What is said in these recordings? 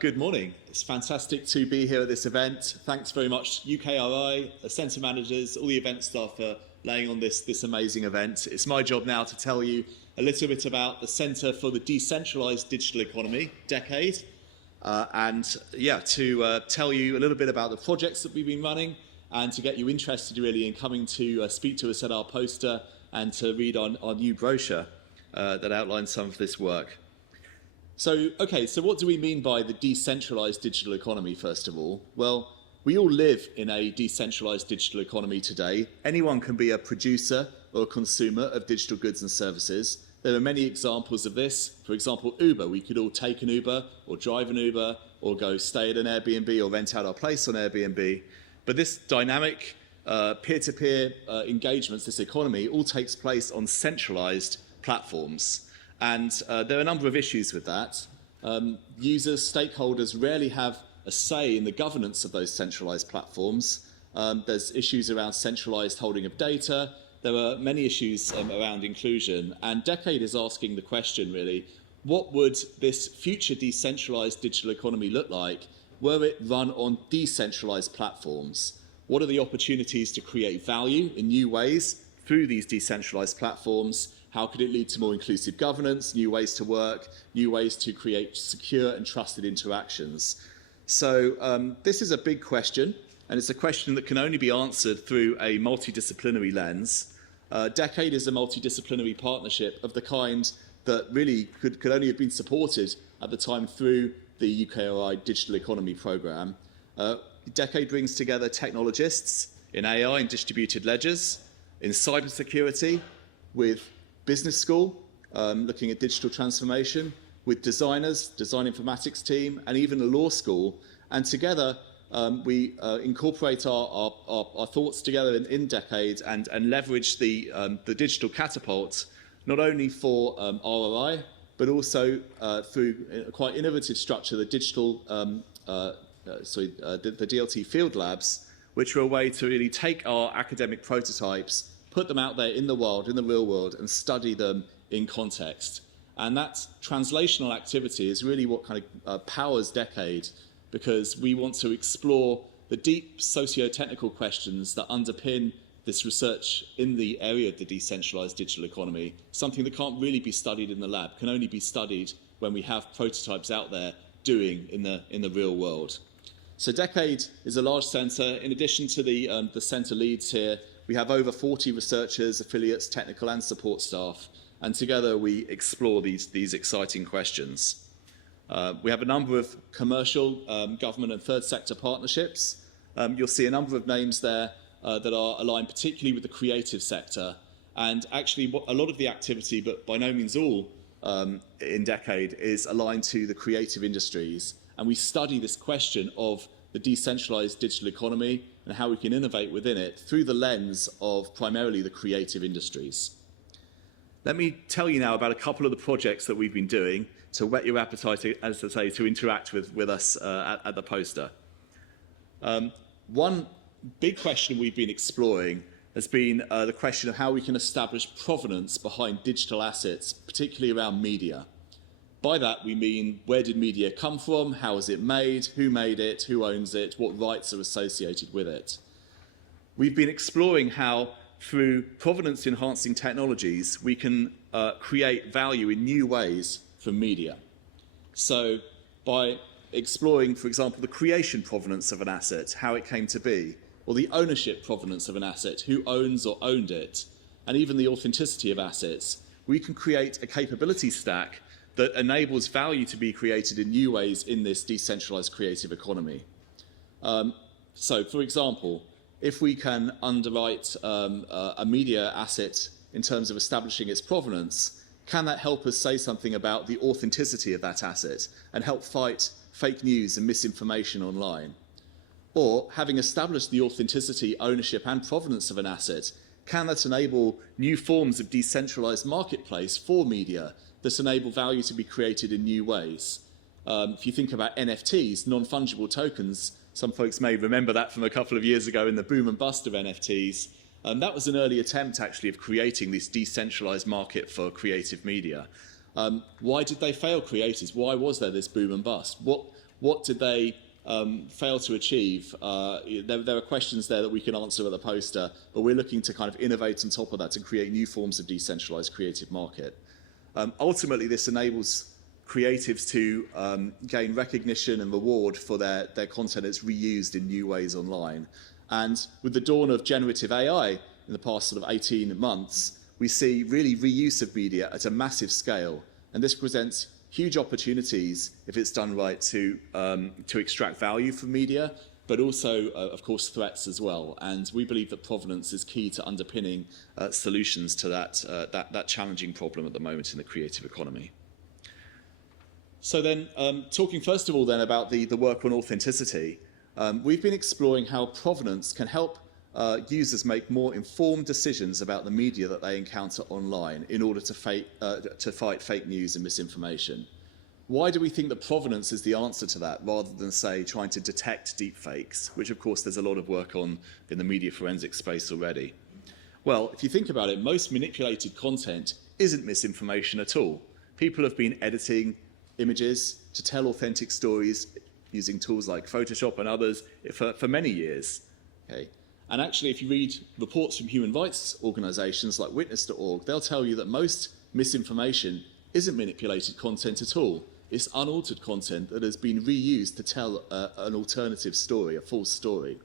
Good morning. It's fantastic to be here at this event. Thanks very much UKRI, the centre managers, all the event staff for laying on this amazing event. It's my job now to tell you a little bit about the Centre for the Decentralised Digital Economy, DECaDE, to tell you a little bit about the projects that we've been running and to get you interested really in coming to speak to us at our poster and to read our new brochure that outlines some of this work. So what do we mean by the decentralised digital economy, first of all? Well, we all live in a decentralised digital economy today. Anyone can be a producer or a consumer of digital goods and services. There are many examples of this. For example, Uber. We could all take an Uber or drive an Uber or go stay at an Airbnb or rent out our place on Airbnb. But this dynamic peer-to-peer engagements, this economy, all takes place on centralised platforms. And there are a number of issues with that. Users, stakeholders rarely have a say in the governance of those centralised platforms. There's issues around centralised holding of data. There are many issues around inclusion. And DECaDE is asking the question, really, what would this future decentralised digital economy look like were it run on decentralised platforms? What are the opportunities to create value in new ways through these decentralised platforms? How could it lead to more inclusive governance, new ways to work, new ways to create secure and trusted interactions? So this is a big question, and it's a question that can only be answered through a multidisciplinary lens. DECaDE is a multidisciplinary partnership of the kind that really could only have been supported at the time through the UKRI Digital Economy Programme. DECaDE brings together technologists in AI and distributed ledgers, in cybersecurity, with business school, looking at digital transformation, with designers, design informatics team, and even a law school. And together, we incorporate our thoughts together in DECaDE and leverage the digital catapult, not only for ROI, but also through a quite innovative structure, the digital, the DLT field labs, which are a way to really take our academic prototypes, put them out there in the wild, in the real world, and study them in context. And that translational activity is really what kind of powers DECaDE, because we want to explore the deep socio-technical questions that underpin this research in the area of the decentralised digital economy, something that can't really be studied in the lab, can only be studied when we have prototypes out there doing in the real world. So DECaDE is a large centre. In addition to the centre leads here, we have over 40 researchers, affiliates, technical and support staff, and together we explore these exciting questions. We have a number of commercial, government and third sector partnerships. You'll see a number of names there that are aligned particularly with the creative sector, and actually a lot of the activity, but by no means all, in DECaDE is aligned to the creative industries, and we study this question of the decentralised digital economy and how we can innovate within it through the lens of primarily the creative industries. Let me tell you now about a couple of the projects that we've been doing to whet your appetite, as I say, to interact with us at the poster. One big question we've been exploring has been the question of how we can establish provenance behind digital assets, particularly around media. By that we mean, where did media come from, how is it made, who owns it, what rights are associated with it. We've been exploring how, through provenance enhancing technologies, we can create value in new ways from media. So by exploring, for example, the creation provenance of an asset, how it came to be, or the ownership provenance of an asset, who owns or owned it, and even the authenticity of assets, we can create a capability stack that enables value to be created in new ways in this decentralised creative economy. So, for example, if we can underwrite a media asset in terms of establishing its provenance, can that help us say something about the authenticity of that asset and help fight fake news and misinformation online? Or, having established the authenticity, ownership and provenance of an asset, can that enable new forms of decentralised marketplace for media that enable value to be created in new ways? If you think about NFTs, non-fungible tokens, some folks may remember that from a couple of years ago in the boom and bust of NFTs. That was an early attempt, actually, of creating this decentralised market for creative media. Why did they fail, creators? Why was there this boom and bust? What did they fail to achieve? There are questions there that we can answer at the poster, but we're looking to kind of innovate on top of that to create new forms of decentralized creative market. Ultimately, this enables creatives to gain recognition and reward for their content that's reused in new ways online. And with the dawn of generative AI in the past sort of 18 months, we see really reuse of media at a massive scale. And this presents huge opportunities, if it's done right, to extract value from media, but also, of course, threats as well. And we believe that provenance is key to underpinning solutions to that challenging problem at the moment in the creative economy. So then, talking first of all then about the work on authenticity, we've been exploring how provenance can help users make more informed decisions about the media that they encounter online in order to fight fake news and misinformation. Why do we think that provenance is the answer to that, rather than, say, trying to detect deepfakes, which, of course, there's a lot of work on in the media forensic space already? Well, if you think about it, most manipulated content isn't misinformation at all. People have been editing images to tell authentic stories using tools like Photoshop and others for many years. Okay? And actually, if you read reports from human rights organisations like Witness.org, they'll tell you that most misinformation isn't manipulated content at all. It's unaltered content that has been reused to tell an alternative story, a false story.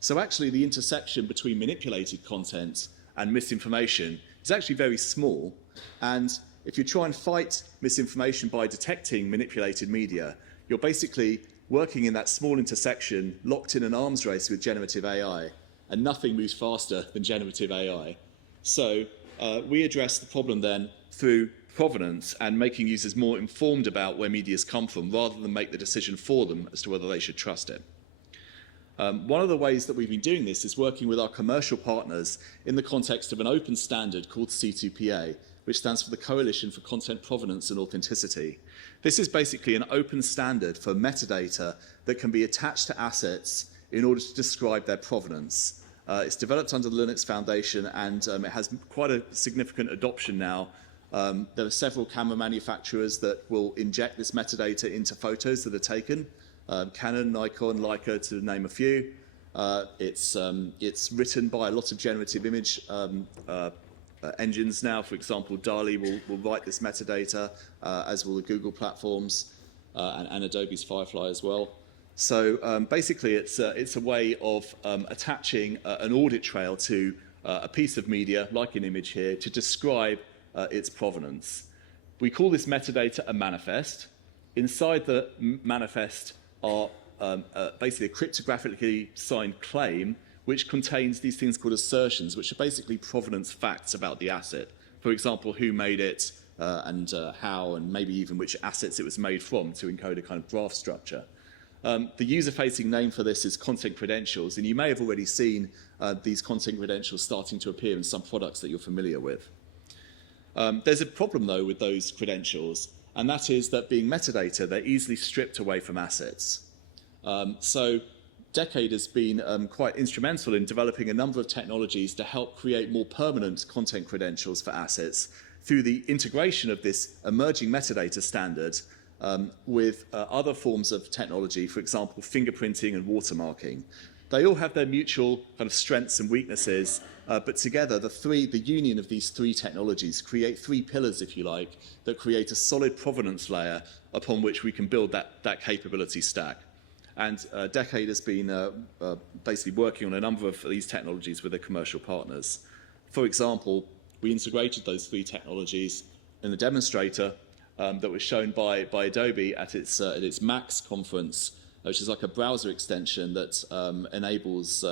So actually, the intersection between manipulated content and misinformation is actually very small. And if you try and fight misinformation by detecting manipulated media, you're basically working in that small intersection, locked in an arms race with generative AI. And nothing moves faster than generative AI. So we address the problem then through provenance and making users more informed about where media's come from, rather than make the decision for them as to whether they should trust it. One of the ways that we've been doing this is working with our commercial partners in the context of an open standard called C2PA, which stands for the Coalition for Content Provenance and Authenticity. This is basically an open standard for metadata that can be attached to assets in order to describe their provenance. It's developed under the Linux Foundation, and it has quite a significant adoption now. There are several camera manufacturers that will inject this metadata into photos that are taken. Canon, Nikon, Leica, to name a few. It's written by a lot of generative image engines now. For example, DALL-E will write this metadata, as will the Google platforms and Adobe's Firefly as well. So basically, it's a way of attaching an audit trail to a piece of media, like an image here, to describe its provenance. We call this metadata a manifest. Inside the manifest are basically a cryptographically signed claim, which contains these things called assertions, which are basically provenance facts about the asset. For example, who made it, and how, and maybe even which assets it was made from, to encode a kind of graph structure. The user-facing name for this is content credentials, and you may have already seen these content credentials starting to appear in some products that you're familiar with. There's a problem, though, with those credentials, and that is that being metadata, they're easily stripped away from assets. So DECaDE has been quite instrumental in developing a number of technologies to help create more permanent content credentials for assets through the integration of this emerging metadata standard with other forms of technology, for example, fingerprinting and watermarking. They all have their mutual kind of strengths and weaknesses, but together the union of these three technologies create three pillars, if you like, that create a solid provenance layer upon which we can build that capability stack. And DECaDE has been basically working on a number of these technologies with their commercial partners. For example, we integrated those three technologies in the demonstrator that was shown by Adobe at its Max conference, which is like a browser extension that enables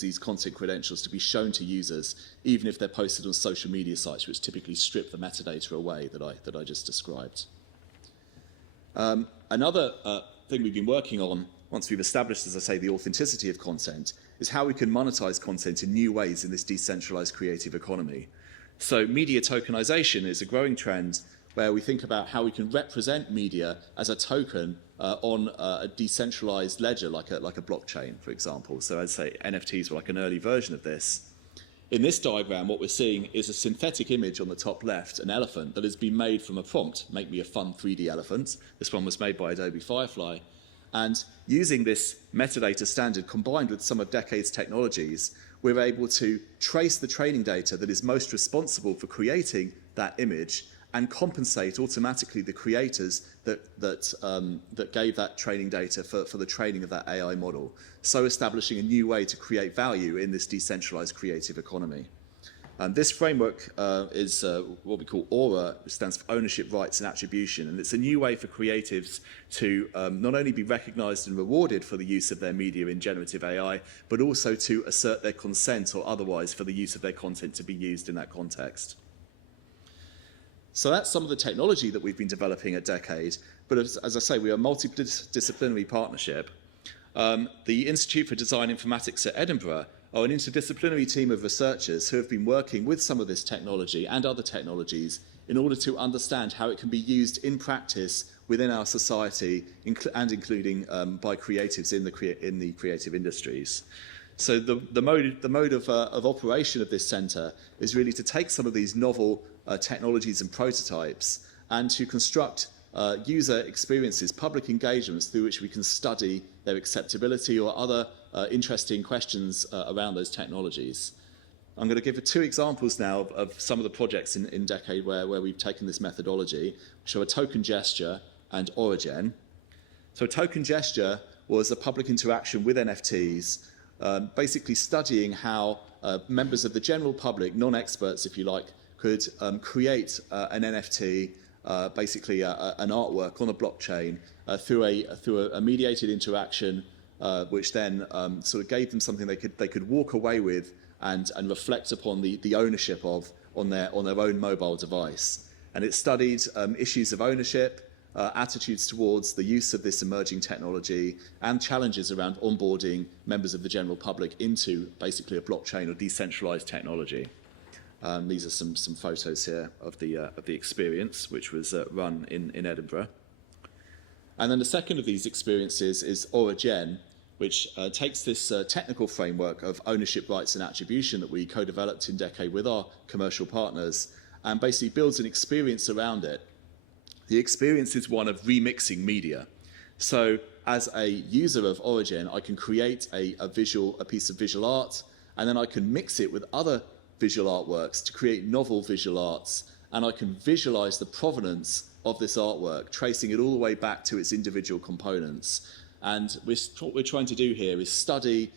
these content credentials to be shown to users, even if they're posted on social media sites, which typically strip the metadata away that I just described. Another thing we've been working on, once we've established, as I say, the authenticity of content, is how we can monetize content in new ways in this decentralized creative economy. So media tokenization is a growing trend where we think about how we can represent media as a token on a decentralized ledger, like a blockchain, for example. So I'd say NFTs were like an early version of this. In this diagram, what we're seeing is a synthetic image on the top left, an elephant that has been made from a prompt, make me a fun 3D elephant. This one was made by Adobe Firefly. And using this metadata standard combined with some of DECaDE's technologies, we're able to trace the training data that is most responsible for creating that image and compensate automatically the creators that gave that training data for the training of that AI model, so establishing a new way to create value in this decentralized creative economy. This framework is what we call AURA, which stands for Ownership, Rights and Attribution, and it's a new way for creatives to not only be recognized and rewarded for the use of their media in generative AI, but also to assert their consent or otherwise for the use of their content to be used in that context. So that's some of the technology that we've been developing at DECaDE, but as I say, we are a multidisciplinary partnership. The Institute for Design Informatics at Edinburgh are an interdisciplinary team of researchers who have been working with some of this technology and other technologies in order to understand how it can be used in practice within our society and including by creatives in the creative industries. So the mode of operation of this centre is really to take some of these novel technologies and prototypes and to construct user experiences, public engagements through which we can study their acceptability or other interesting questions around those technologies. I'm going to give 2 examples now of some of the projects in DECaDE where we've taken this methodology, which are a token gesture and Origin. So token gesture was a public interaction with NFTs, basically studying how members of the general public, non-experts if you like, could create an NFT, basically an artwork on a blockchain through a mediated interaction, which then sort of gave them something they could walk away with and reflect upon the ownership of on their own mobile device. And it studied issues of ownership, attitudes towards the use of this emerging technology, and challenges around onboarding members of the general public into basically a blockchain or decentralized technology. These are some photos here of the experience, which was run in Edinburgh. And then the second of these experiences is Origin, which takes this technical framework of ownership, rights and attribution that we co-developed in DECaDE with our commercial partners and basically builds an experience around it. The experience is one of remixing media. So as a user of Origin, I can create a piece of visual art, and then I can mix it with other visual artworks to create novel visual arts, and I can visualize the provenance of this artwork, tracing it all the way back to its individual components. And what we're trying to do here is study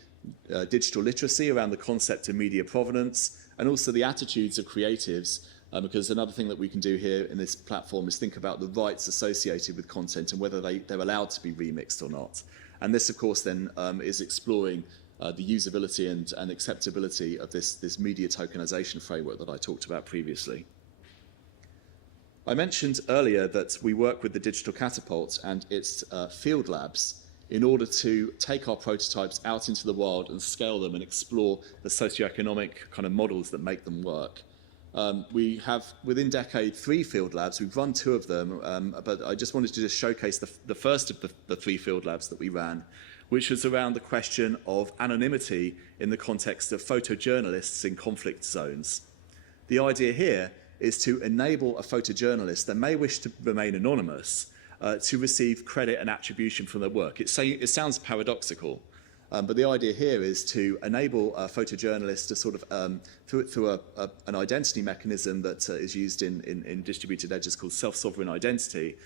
digital literacy around the concept of media provenance and also the attitudes of creatives, because another thing that we can do here in this platform is think about the rights associated with content and whether they're allowed to be remixed or not. And this, of course, then is exploring the usability and acceptability of this media tokenization framework that I talked about previously. I mentioned earlier that we work with the Digital Catapult and its field labs in order to take our prototypes out into the wild and scale them and explore the socioeconomic kind of models that make them work. We have, within DECaDE, 3 field labs. We've run 2 of them, but I just wanted to just showcase the first of the 3 field labs that we ran, which was around the question of anonymity in the context of photojournalists in conflict zones. The idea here is to enable a photojournalist that may wish to remain anonymous to receive credit and attribution from their work. It sounds paradoxical, but the idea here is to enable a photojournalist to sort of, through an identity mechanism that is used in distributed ledgers called self-sovereign identity,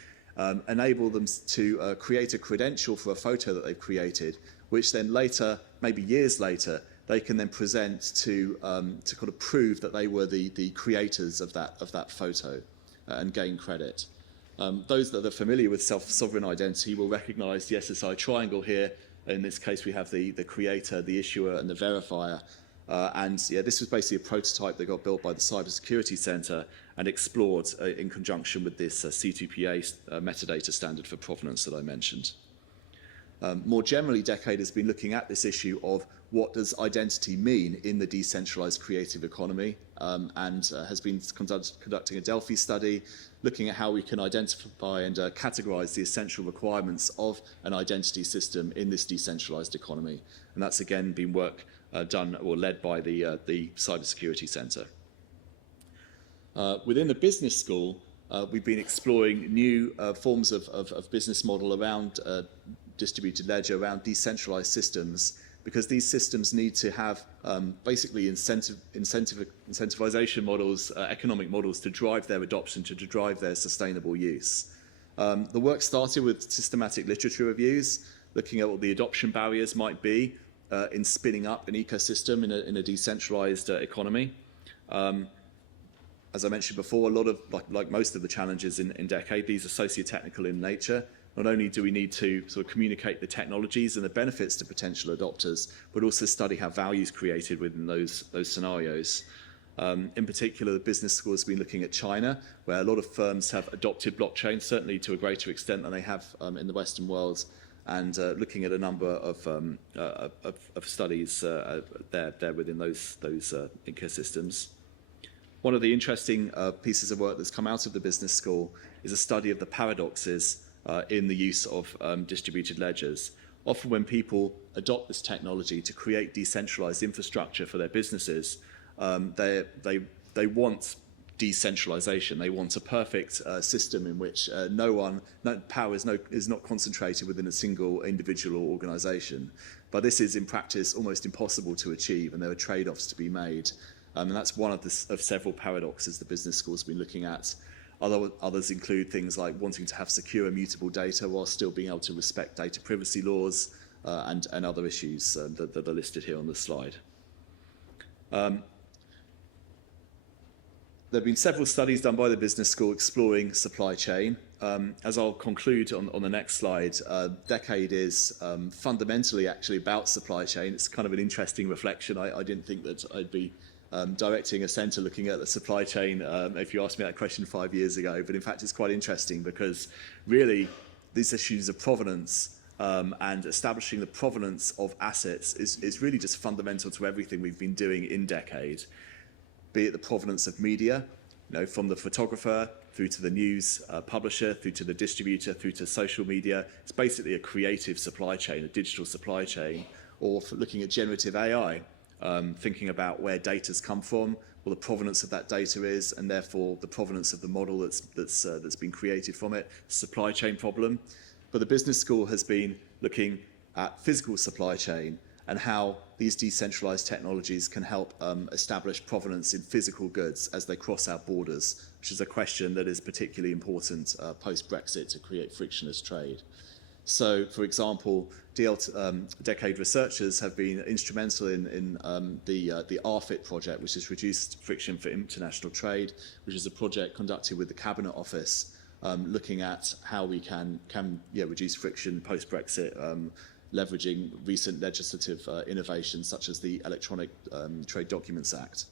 enable them to create a credential for a photo that they've created, which then later, maybe years later, they can then present to kind of prove that they were the creators of that photo and gain credit. Those that are familiar with self-sovereign identity will recognize the SSI triangle here. In this case, we have the creator, the issuer, and the verifier. And yeah, this was basically a prototype that got built by the Cybersecurity Centre and explored in conjunction with this C2PA metadata standard for provenance that I mentioned. More generally, DECaDE has been looking at this issue of what does identity mean in the decentralized creative economy, and has been conducting a Delphi study looking at how we can identify and categorize the essential requirements of an identity system in this decentralized economy. And that's again been work done or led by the Cybersecurity Center. Within the business school, we've been exploring new forms of business model around distributed ledger, around decentralized systems, because these systems need to have basically incentivization models, economic models to drive their adoption, to drive their sustainable use. The work started with systematic literature reviews, looking at what the adoption barriers might be in spinning up an ecosystem in a decentralized economy. As I mentioned before, a lot of, like most of the challenges in DECaDE, these are socio-technical in nature. Not only do we need to sort of communicate the technologies and the benefits to potential adopters, but also study how value is created within those scenarios. In particular, the business school has been looking at China, where a lot of firms have adopted blockchain, certainly to a greater extent than they have in the Western world, and looking at a number of studies there within those ecosystems. One of the interesting pieces of work that's come out of the business school is a study of the paradoxes in the use of distributed ledgers. Often when people adopt this technology to create decentralized infrastructure for their businesses, they want decentralization. They want a perfect system in which power is not concentrated within a single individual or organization. But this is in practice almost impossible to achieve, and there are trade-offs to be made. And that's one of several paradoxes the business school's been looking at. Others include things like wanting to have secure, immutable data while still being able to respect data privacy laws and other issues that are listed here on the slide. There have been several studies done by the business school exploring supply chain. As I'll conclude on the next slide, DECaDE is fundamentally actually about supply chain. It's kind of an interesting reflection. I didn't think that I'd be directing a centre looking at the supply chain if you asked me that question 5 years ago, but in fact it's quite interesting because really these issues of provenance and establishing the provenance of assets is really just fundamental to everything we've been doing in DECaDE, be it the provenance of media, from the photographer through to the news publisher, through to the distributor, through to social media. It's basically a creative supply chain, a digital supply chain, or for looking at generative AI. Thinking about where data's come from, what the provenance of that data is, and therefore the provenance of the model that's been created from it, supply chain problem. But the business school has been looking at physical supply chain and how these decentralized technologies can help establish provenance in physical goods as they cross our borders, which is a question that is particularly important post-Brexit to create frictionless trade. So, for example, DECaDE researchers have been instrumental in the RFIT project, which is Reduced Friction for International Trade, which is a project conducted with the Cabinet Office, looking at how we can reduce friction post-Brexit, leveraging recent legislative innovations such as the Electronic Trade Documents Act.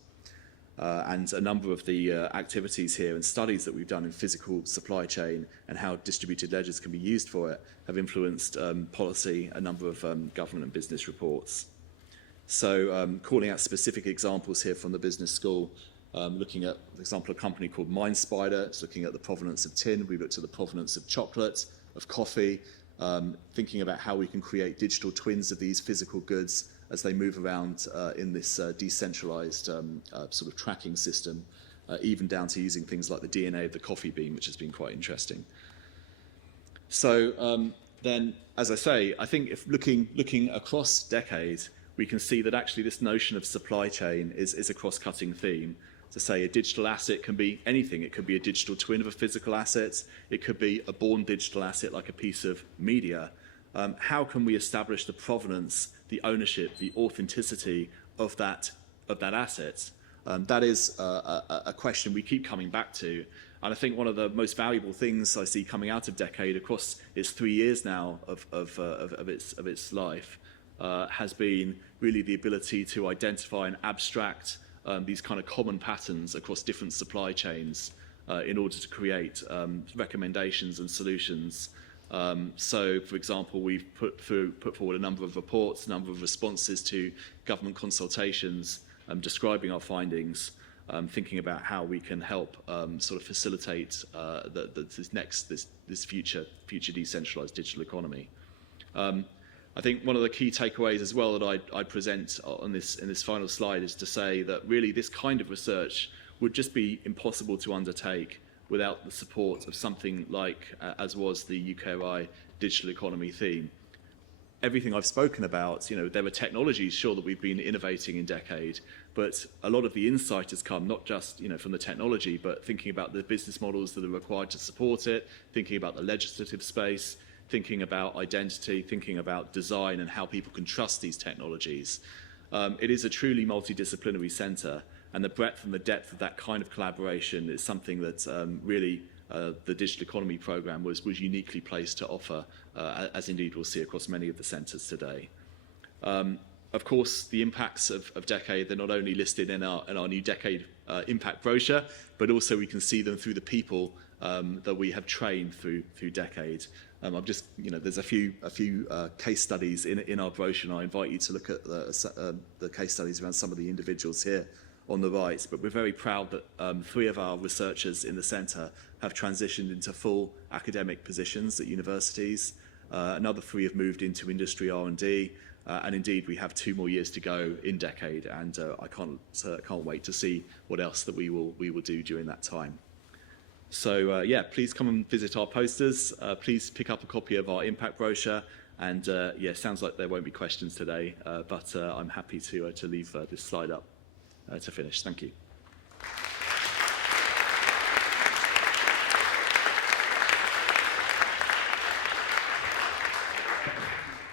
And a number of the activities here and studies that we've done in physical supply chain and how distributed ledgers can be used for it have influenced policy, a number of government and business reports. So calling out specific examples here from the business school, looking at, for example, a company called MindSpider. It's looking at the provenance of tin. We looked at the provenance of chocolate, of coffee, thinking about how we can create digital twins of these physical goods as they move around in this decentralized sort of tracking system, even down to using things like the DNA of the coffee bean, which has been quite interesting. So then, as I say, I think if looking across DECaDE, we can see that actually this notion of supply chain is a cross-cutting theme. To say a digital asset can be anything. It could be a digital twin of a physical asset. It could be a born digital asset like a piece of media. How can we establish the provenance, the ownership, the authenticity of that asset? That is a question we keep coming back to. And I think one of the most valuable things I see coming out of DECaDE across its 3 years now of its life has been really the ability to identify and abstract these kind of common patterns across different supply chains in order to create recommendations and solutions So, for example, we've put forward a number of reports, a number of responses to government consultations describing our findings, thinking about how we can help sort of facilitate this future decentralized digital economy. I think one of the key takeaways as well that I present in this final slide is to say that really this kind of research would just be impossible to undertake without the support of something like, as was the UKRI digital economy theme. Everything I've spoken about, there were technologies, sure, that we've been innovating in DECaDE, but a lot of the insight has come not just from the technology, but thinking about the business models that are required to support it, thinking about the legislative space, thinking about identity, thinking about design and how people can trust these technologies. It is a truly multidisciplinary centre, and the breadth and the depth of that kind of collaboration is something that really the Digital Economy Programme was uniquely placed to offer, as indeed we'll see across many of the centres today. Of course, the impacts of DECaDE, they're not only listed in our new DECaDE impact brochure, but also we can see them through the people that we have trained through DECaDE. There's a few case studies in our brochure, and I invite you to look at the case studies around some of the individuals here on the right. But we're very proud that 3 of our researchers in the centre have transitioned into full academic positions at universities. Another 3 have moved into industry R&D, and indeed we have 2 more years to go in DECaDE, and I can't wait to see what else that we will do during that time. So yeah, please come and visit our posters. Please pick up a copy of our impact brochure. And yeah, sounds like there won't be questions today, but I'm happy to leave this slide up to finish. Thank you.